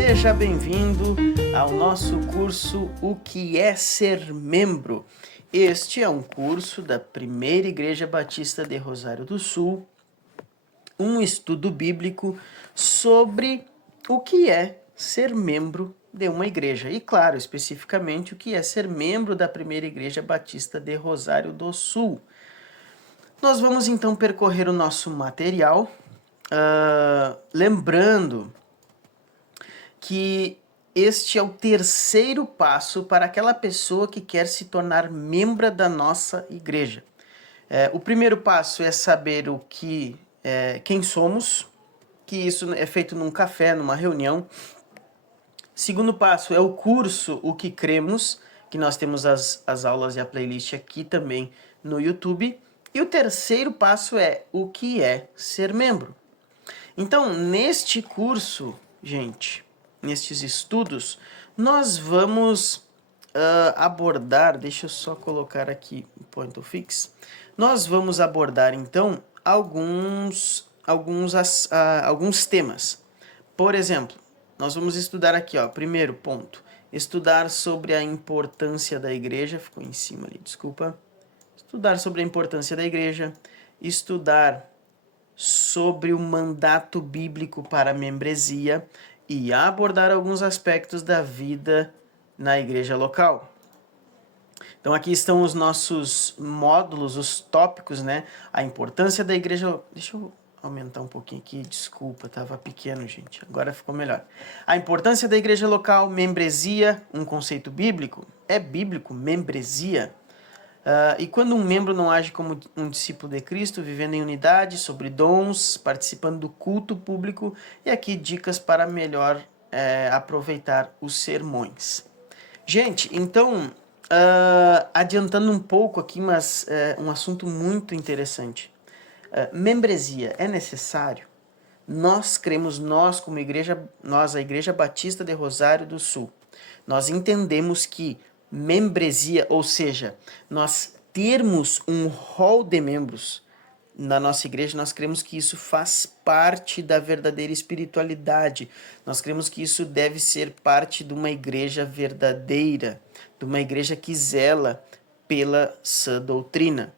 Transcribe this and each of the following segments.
seja bem-vindo ao nosso curso O que é ser membro. Este é um curso da Primeira Igreja Batista de Rosário do Sul, um estudo bíblico sobre o que é ser membro de uma igreja. E, claro, especificamente o que é ser membro da Primeira Igreja Batista de Rosário do Sul. Nós vamos então percorrer o nosso material, lembrando que este é o terceiro passo para aquela pessoa que quer se tornar membro da nossa igreja. O primeiro passo é saber quem somos, que isso é feito num café, numa reunião. Segundo passo é o curso O que Cremos, que nós temos as aulas e a playlist aqui também no YouTube. E o terceiro passo é o que é ser membro. Então, neste curso, gente, nestes estudos, nós vamos abordar, deixa eu só colocar aqui o point of fix, nós vamos abordar, então, alguns temas. Por exemplo, nós vamos estudar aqui, ó, primeiro ponto, estudar sobre a importância da igreja, ficou em cima ali, desculpa, estudar sobre a importância da igreja, estudar sobre o mandato bíblico para a membresia e abordar alguns aspectos da vida na igreja local. Então aqui estão os nossos módulos, os tópicos, né? A importância da igreja... Deixa eu aumentar um pouquinho aqui, desculpa, estava pequeno, gente. Agora ficou melhor. A importância da igreja local, membresia, um conceito bíblico. É bíblico, membresia? E quando um membro não age como um discípulo de Cristo, vivendo em unidade, sobre dons, participando do culto público, e aqui dicas para melhor aproveitar os sermões. Gente, então, adiantando um pouco aqui, mas um assunto muito interessante. Membresia é necessário? Nós cremos, nós como igreja, a Igreja Batista de Rosário do Sul, nós entendemos que membresia, ou seja, nós termos um rol de membros na nossa igreja, nós cremos que isso faz parte da verdadeira espiritualidade. Nós cremos que isso deve ser parte de uma igreja verdadeira, de uma igreja que zela pela sã doutrina,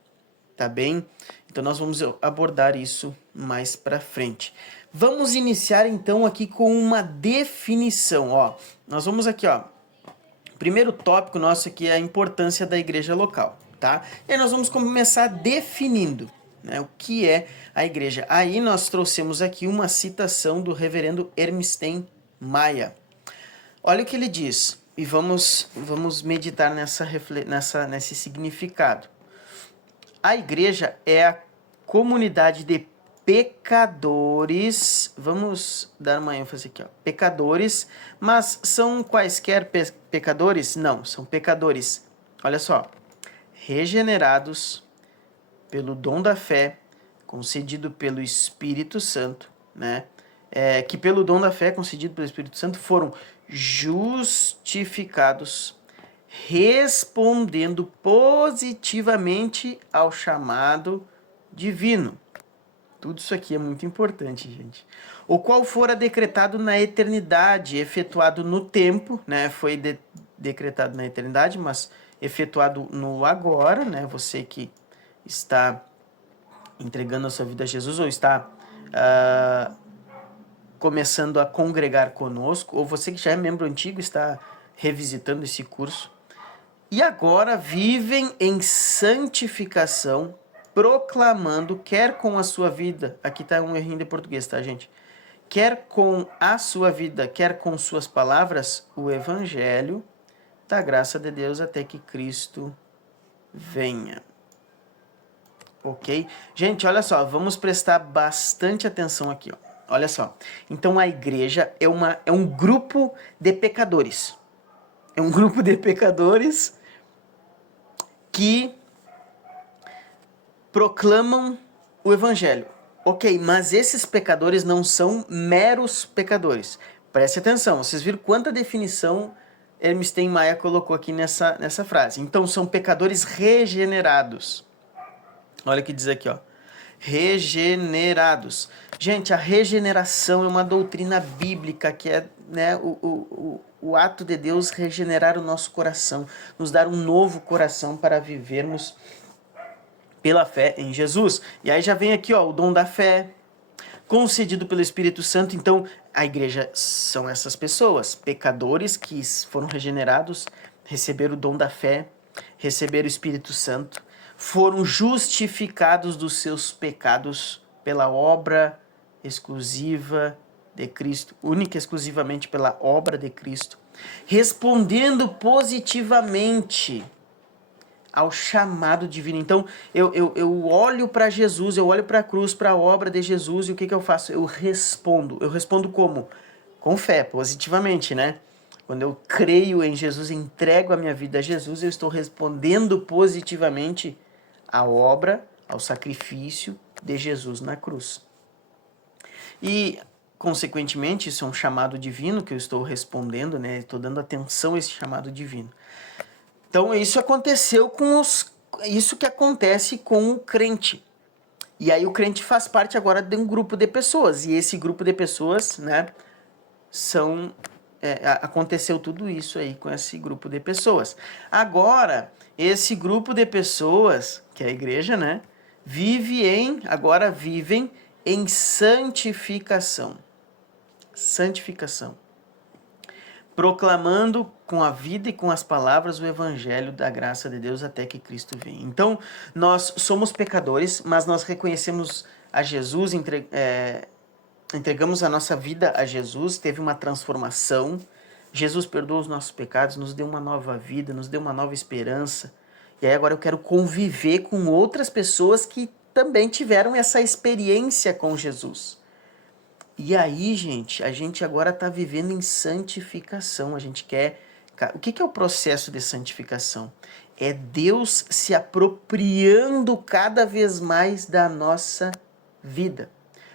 tá bem? Então nós vamos abordar isso mais para frente. Vamos iniciar então aqui com uma definição, ó. Nós vamos aqui, ó. Primeiro tópico nosso aqui é a importância da igreja local, tá? E aí nós vamos começar definindo, né, o que é a igreja. Aí nós trouxemos aqui uma citação do reverendo Ermstein Maia. Olha o que ele diz, e vamos meditar nesse significado. A igreja é a comunidade de pecadores, vamos dar uma ênfase aqui, ó, pecadores, mas são quaisquer pecadores? Não, são pecadores, olha só, regenerados pelo dom da fé, concedido pelo Espírito Santo, né? Que pelo dom da fé concedido pelo Espírito Santo foram justificados, respondendo positivamente ao chamado divino. Tudo isso aqui é muito importante, gente. O qual fora decretado na eternidade, efetuado no tempo, né? Foi decretado na eternidade, mas efetuado no agora, né? Você que está entregando a sua vida a Jesus ou está começando a congregar conosco, ou você que já é membro antigo está revisitando esse curso. E agora vivem em santificação, proclamando, quer com a sua vida, aqui está um errinho de português, tá, gente? Quer com a sua vida, quer com suas palavras, o evangelho da graça de Deus até que Cristo venha. Ok? Gente, olha só, vamos prestar bastante atenção aqui, ó. Olha só. Então a igreja é um grupo de pecadores. É um grupo de pecadores que proclamam o evangelho. Ok, mas esses pecadores não são meros pecadores. Preste atenção, vocês viram quanta definição Ermstein Maia colocou aqui nessa frase. Então, são pecadores regenerados. Olha o que diz aqui, ó. regenerados. Gente, a regeneração é uma doutrina bíblica que é, né, o ato de Deus regenerar o nosso coração, nos dar um novo coração para vivermos pela fé em Jesus. E aí já vem aqui, ó, o dom da fé, concedido pelo Espírito Santo. Então, a igreja são essas pessoas, pecadores que foram regenerados, receberam o dom da fé, receberam o Espírito Santo, foram justificados dos seus pecados pela obra exclusiva de Cristo, única e exclusivamente pela obra de Cristo, respondendo positivamente ao chamado divino. Então, eu olho para Jesus, eu olho para a cruz, para a obra de Jesus, e o que eu faço? Eu respondo. Eu respondo como? Com fé, positivamente, né? Quando eu creio em Jesus, entrego a minha vida a Jesus, eu estou respondendo positivamente à obra, ao sacrifício de Jesus na cruz. E, consequentemente, isso é um chamado divino que eu estou respondendo, né? Estou dando atenção a esse chamado divino. Então, isso aconteceu com isso que acontece com o crente. E aí o crente faz parte agora de um grupo de pessoas. E esse grupo de pessoas, né, aconteceu tudo isso aí com esse grupo de pessoas. Agora, esse grupo de pessoas, que é a igreja, né, agora vivem em santificação. Santificação. Proclamando com a vida e com as palavras o evangelho da graça de Deus até que Cristo venha. Então, nós somos pecadores, mas nós reconhecemos a Jesus, entregamos a nossa vida a Jesus, teve uma transformação. Jesus perdoou os nossos pecados, nos deu uma nova vida, nos deu uma nova esperança. E aí agora eu quero conviver com outras pessoas que também tiveram essa experiência com Jesus. E aí, gente, a gente agora está vivendo em santificação. A gente quer... O que é o processo de santificação? É Deus se apropriando cada vez mais da nossa vida.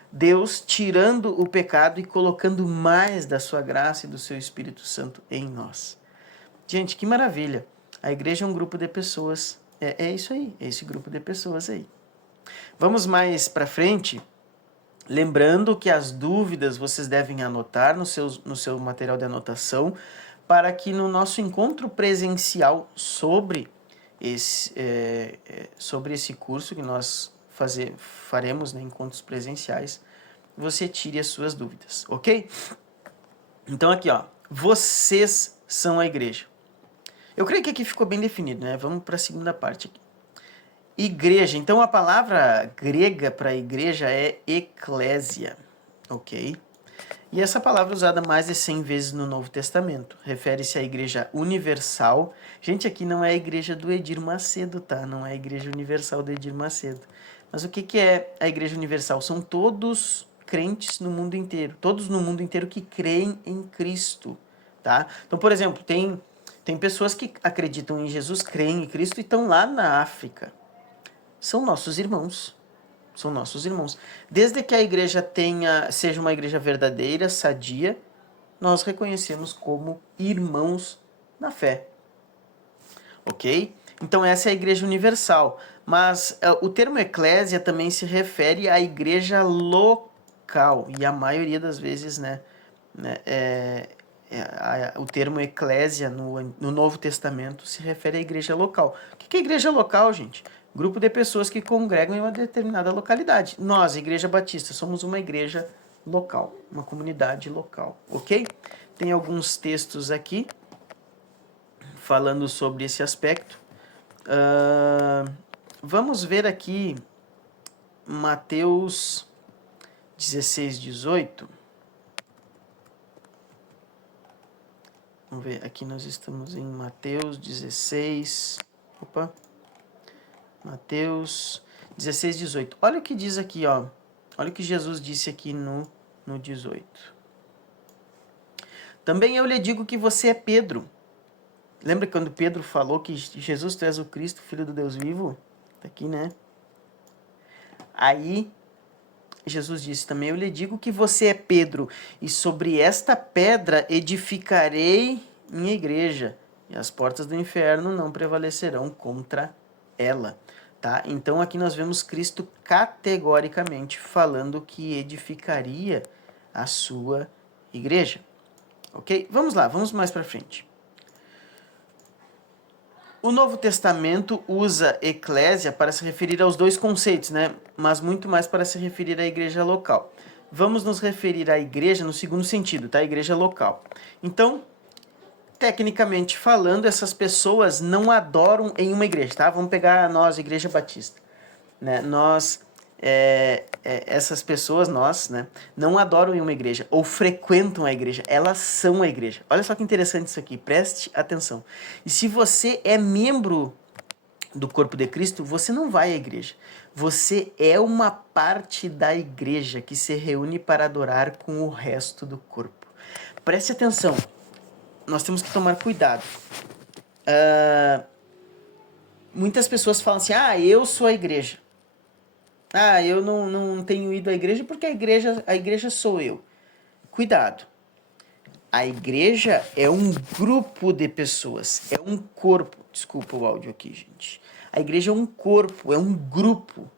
Deus tirando o pecado e colocando mais da sua graça e do seu Espírito Santo em nós. Gente, que maravilha. A igreja é um grupo de pessoas. É isso aí, é esse grupo de pessoas aí. Vamos mais para frente. Lembrando que as dúvidas vocês devem anotar no seu material de anotação, para que no nosso encontro presencial sobre esse curso que nós faremos, né, encontros presenciais, você tire as suas dúvidas, ok? Então aqui, ó, vocês são a igreja. Eu creio que aqui ficou bem definido, né? Vamos para a segunda parte aqui. Igreja. Então a palavra grega para igreja é eclésia, ok? E essa palavra é usada mais de 100 vezes no Novo Testamento. Refere-se à igreja universal. Gente, aqui não é a igreja do Edir Macedo, tá? Não é a igreja universal do Edir Macedo. Mas o que é a igreja universal? São todos crentes no mundo inteiro. Todos no mundo inteiro que creem em Cristo, tá? Então, por exemplo, tem pessoas que acreditam em Jesus, creem em Cristo e estão lá na África. São nossos irmãos. São nossos irmãos. Desde que a igreja seja uma igreja verdadeira, sadia, nós reconhecemos como irmãos na fé. Ok? Então essa é a igreja universal. Mas o termo eclésia também se refere à igreja local. E a maioria das vezes, né, o termo eclésia no Novo Testamento se refere à igreja local. O que é igreja local, gente? Grupo de pessoas que congregam em uma determinada localidade. Nós, Igreja Batista, somos uma igreja local, uma comunidade local, ok? Tem alguns textos aqui falando sobre esse aspecto. Vamos ver aqui Mateus 16, 18. Vamos ver, aqui nós estamos em Mateus 16... Mateus 16, 18. Olha o que diz aqui, ó. Olha o que Jesus disse aqui no 18. Também eu lhe digo que você é Pedro. Lembra quando Pedro falou que Jesus tu és o Cristo, Filho do Deus vivo? Tá aqui, né? Aí, Jesus disse também, eu lhe digo que você é Pedro, e sobre esta pedra edificarei minha igreja, e as portas do inferno não prevalecerão contra ela. tá? Então aqui nós vemos Cristo categoricamente falando que edificaria a sua igreja, ok? Vamos lá, vamos mais para frente. O Novo Testamento usa eclésia para se referir aos dois conceitos, né? Mas muito mais para se referir à igreja local. Vamos nos referir à igreja no segundo sentido, tá? Igreja local. Então, tecnicamente falando, essas pessoas não adoram em uma igreja, tá? Vamos pegar nós, Igreja Batista, né? Essas pessoas, né, não adoram em uma igreja ou frequentam a igreja, elas são a igreja. Olha só que interessante isso aqui, preste atenção. E se você é membro do corpo de Cristo, você não vai à igreja. Você é uma parte da igreja que se reúne para adorar com o resto do corpo. Preste atenção, nós temos que tomar cuidado. Muitas pessoas falam assim, eu sou a igreja. Eu não tenho ido à igreja porque a igreja sou eu. Cuidado. A igreja é um grupo de pessoas, é um corpo. Desculpa o áudio aqui, gente. A igreja é um corpo, é um grupo,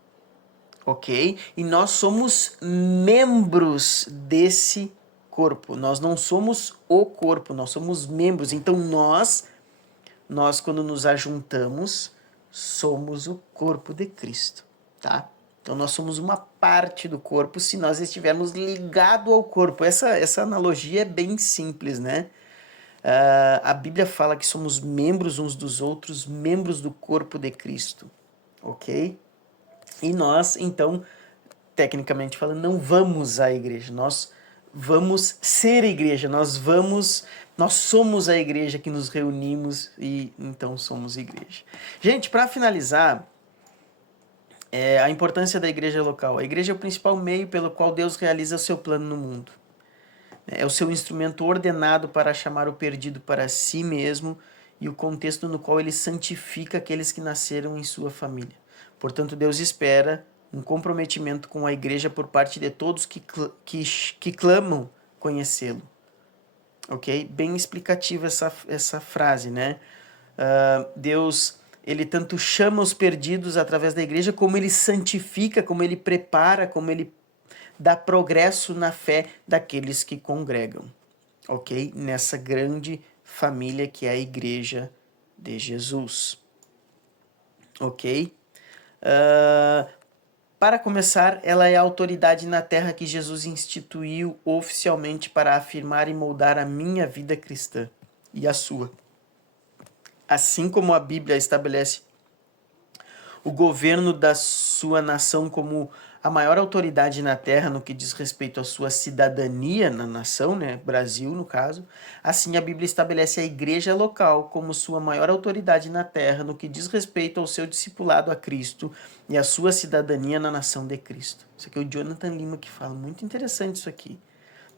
ok? E nós somos membros desse corpo. Nós não somos o corpo, nós somos membros. Então nós quando nos ajuntamos, somos o corpo de Cristo, tá? Então nós somos uma parte do corpo se nós estivermos ligados ao corpo. Essa analogia é bem simples, né? A Bíblia fala que somos membros uns dos outros, membros do corpo de Cristo, ok? E nós, então, tecnicamente falando, não vamos à igreja, nós vamos ser igreja, nós somos a igreja que nos reunimos e então somos igreja. Gente, para finalizar, a importância da igreja local. A igreja é o principal meio pelo qual Deus realiza o seu plano no mundo. É o seu instrumento ordenado para chamar o perdido para si mesmo e o contexto no qual ele santifica aqueles que nasceram em sua família. Portanto, Deus espera um comprometimento com a igreja por parte de todos que clamam conhecê-lo. Ok? Bem explicativa essa frase, né? Deus, ele tanto chama os perdidos através da igreja, como ele santifica, como ele prepara, como ele dá progresso na fé daqueles que congregam, ok? Nessa grande família que é a igreja de Jesus, ok? Para começar, ela é a autoridade na terra que Jesus instituiu oficialmente para afirmar e moldar a minha vida cristã e a sua. Assim como a Bíblia estabelece o governo da sua nação como a maior autoridade na terra no que diz respeito à sua cidadania na nação, né, Brasil no caso, assim a Bíblia estabelece a igreja local como sua maior autoridade na terra no que diz respeito ao seu discipulado a Cristo e à sua cidadania na nação de Cristo. Isso aqui é o Jonathan Lima que fala, muito interessante isso aqui.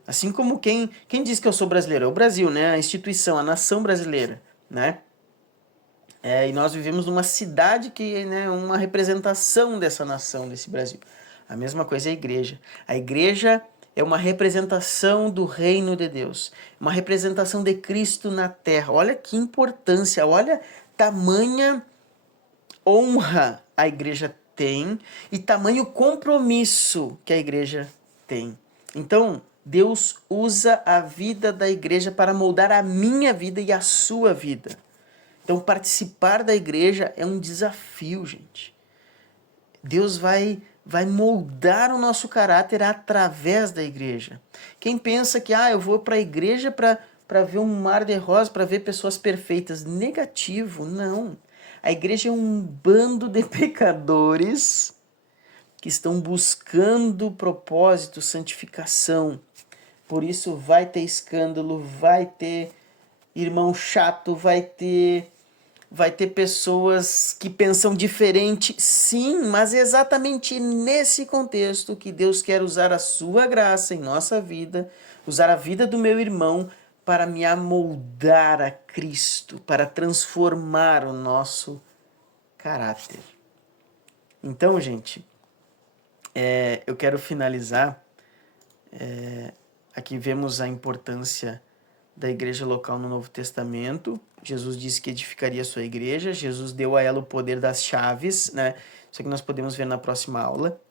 Assim como quem diz que eu sou brasileiro? É o Brasil, né, a instituição, a nação brasileira, né? E nós vivemos numa cidade que é, né, uma representação dessa nação, desse Brasil. A mesma coisa é a igreja. A igreja é uma representação do reino de Deus, uma representação de Cristo na terra. Olha que importância, olha tamanha honra a igreja tem e tamanho compromisso que a igreja tem. Então, Deus usa a vida da igreja para moldar a minha vida e a sua vida. Então, participar da igreja é um desafio, gente. Deus vai moldar o nosso caráter através da igreja. Quem pensa que eu vou para a igreja para ver um mar de rosas, para ver pessoas perfeitas. Negativo, não. A igreja é um bando de pecadores que estão buscando propósito, santificação. Por isso vai ter escândalo, vai ter irmão chato, vai ter pessoas que pensam diferente, sim, mas é exatamente nesse contexto que Deus quer usar a sua graça em nossa vida, usar a vida do meu irmão para me amoldar a Cristo, para transformar o nosso caráter. Então, gente, eu quero finalizar. Aqui vemos a importância da igreja local no Novo Testamento. Jesus disse que edificaria a sua igreja, Jesus deu a ela o poder das chaves, né? Isso aqui nós podemos ver na próxima aula.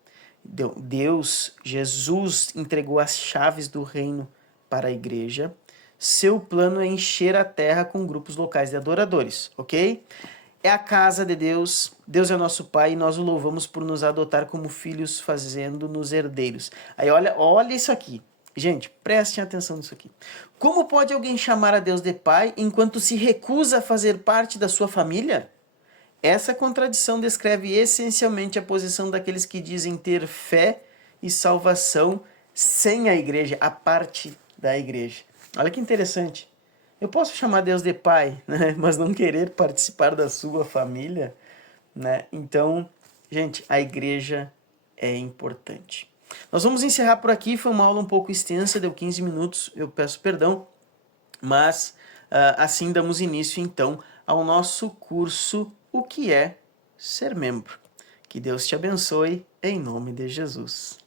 Jesus entregou as chaves do reino para a igreja. Seu plano é encher a terra com grupos locais de adoradores, ok? É a casa de Deus, Deus é nosso Pai e nós o louvamos por nos adotar como filhos, fazendo-nos herdeiros. Aí olha isso aqui. Gente, prestem atenção nisso aqui. Como pode alguém chamar a Deus de Pai enquanto se recusa a fazer parte da sua família? Essa contradição descreve essencialmente a posição daqueles que dizem ter fé e salvação sem a igreja, a parte da igreja. Olha que interessante. Eu posso chamar Deus de Pai, né, mas não querer participar da sua família, né? Então, gente, a igreja é importante. Nós vamos encerrar por aqui, foi uma aula um pouco extensa, deu 15 minutos, eu peço perdão, mas assim damos início então ao nosso curso O que é ser membro. Que Deus te abençoe, em nome de Jesus.